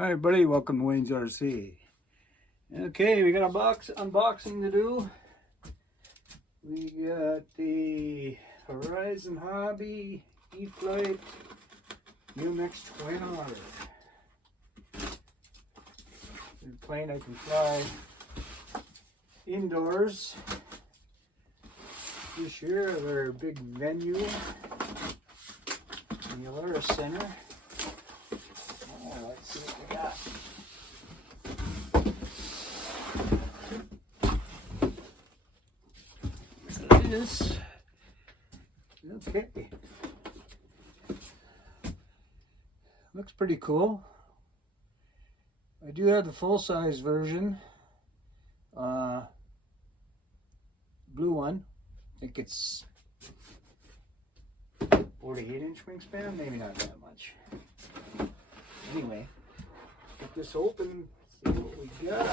Hi everybody, welcome to Wayne's RC. Okay, we got a box unboxing to do. We got the Horizon Hobby Eflite UMX Twin Otter. The plane I can fly indoors. This year at our big venue in the Otter Center. Let's see what we got. Look at this. Okay. Looks pretty cool. I do have the full-size version. Blue one. I think it's 48-inch wingspan, maybe not that much. Anyway, get this open, see what we got.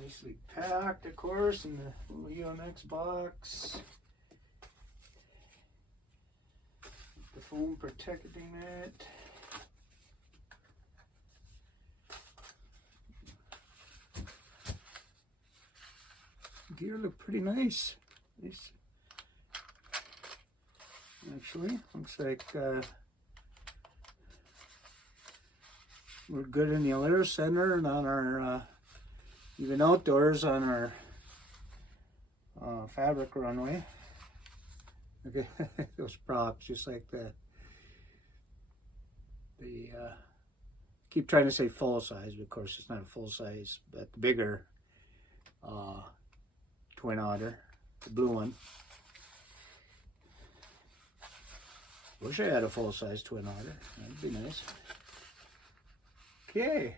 Nicely packed, of course, in the little UMX box. The foam protecting it. Gear look pretty nice. Actually, looks like we're good in the Otter Center and on our even outdoors on our fabric runway. Look at those props, just like the keep trying to say full size, but of course it's not a full size, but the bigger Twin Otter, the blue one. Wish I had a full-size Twin Otter. That'd be nice. Okay,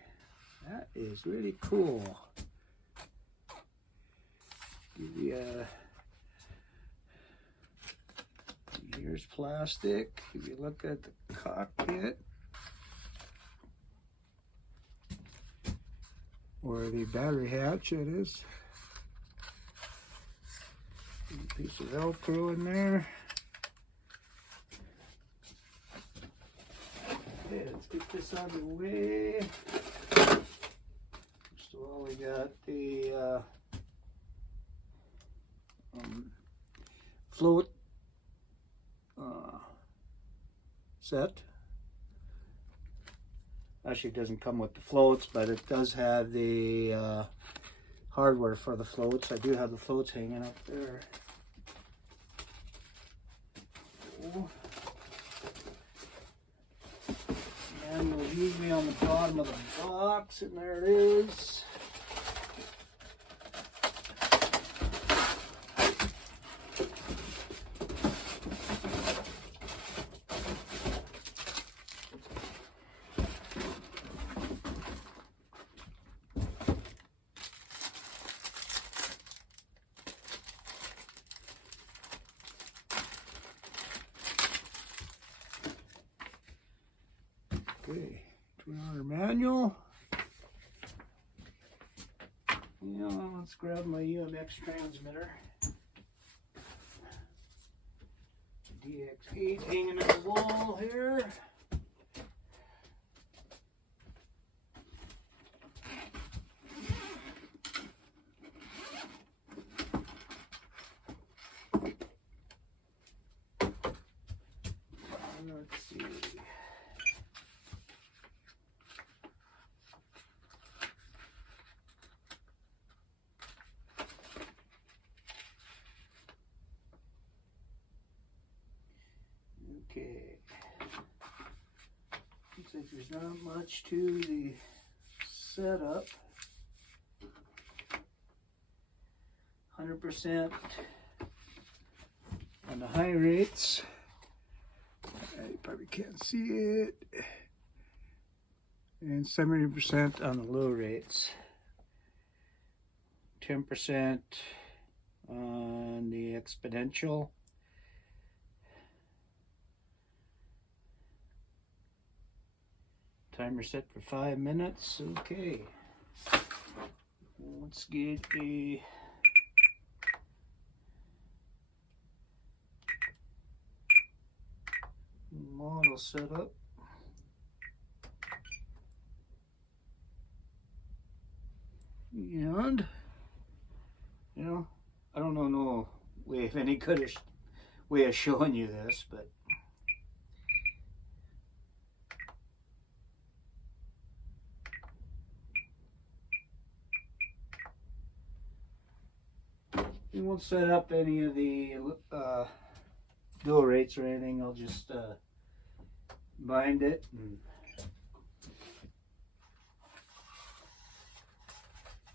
that is really cool. Give you here's plastic. If you look at the cockpit, or the battery hatch, it is. A piece of Velcro in there. Okay, let's get this out of the way. First of all, we got the float set. Actually, it doesn't come with the floats, but it does have the hardware for the floats. I do have the floats hanging up there. And we'll usually on the bottom of the box, and there it is. Okay, Twin Otter manual. Let's grab my UMX transmitter. DX8 hanging on the wall here. Let's see. Okay, looks like there's not much to the setup. 100% on the high rates. You probably can't see it. And 70% on the low rates. 10% on the exponential. Timer set for 5 minutes. Okay. Let's get a model setup. And, you know, I don't know no way of any good way of showing you this, but we won't set up any of the dual rates or anything. I'll just bind it and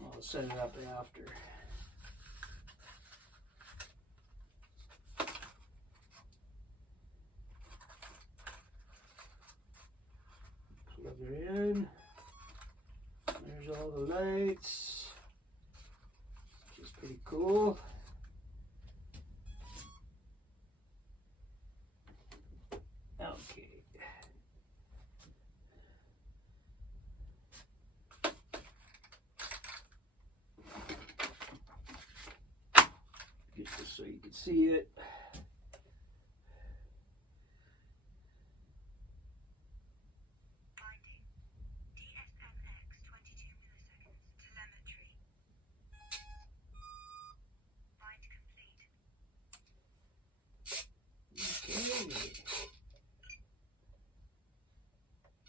I'll set it up after. Plug her in. There's all the lights, which is pretty cool. Okay. Get this so you can see it.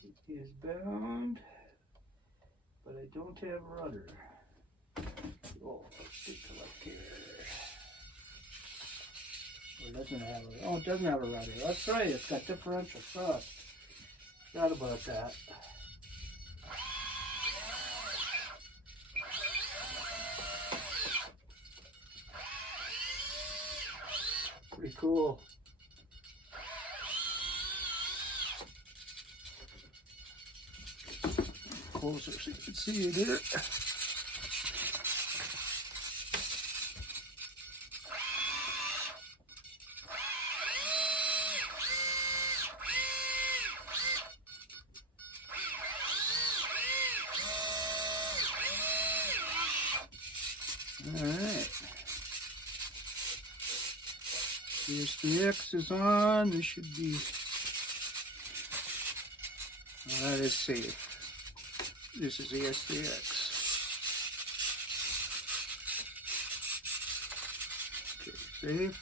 It is bound, but I don't have rudder. Oh, let's take a look here. It doesn't have a, oh, it doesn't have a rudder. That's right, it's got differential thrust. Forgot about that. Pretty cool. Closer so you can see it here. All right. UMX is on. This should be. Oh, that is safe. This is the SDX. Okay, safe.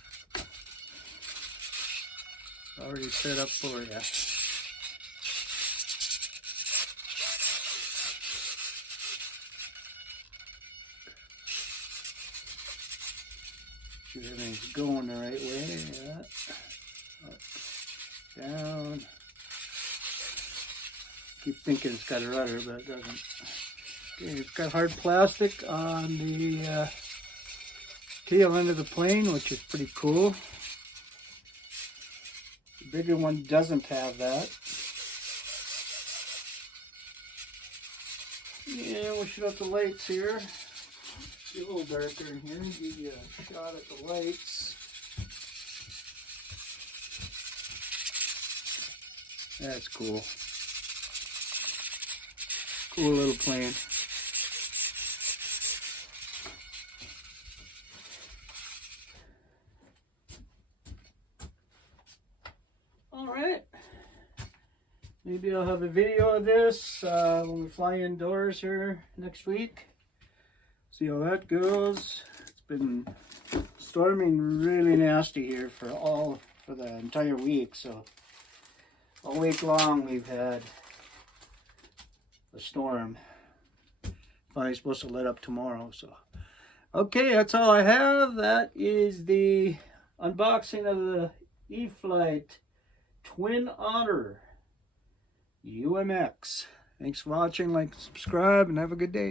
Already set up for you. Sure everything's going the right way. Yeah. Up, down. Keep thinking it's got a rudder, but it doesn't. Okay, it's got hard plastic on the tail end of the plane, which is pretty cool. The bigger one doesn't have that. Yeah, we'll shut out the lights here. It's a little darker in here. Give you a shot at the lights. That's cool. Cool little plane. All right. Maybe I'll have a video of this when we fly indoors here next week. See how that goes. It's been storming really nasty here for the entire week, so all week long we've had a storm. Finally supposed to let up tomorrow, so okay, that's all I have. That is the unboxing of the Eflite Twin Otter UMX. Thanks for watching, like, subscribe, and have a good day.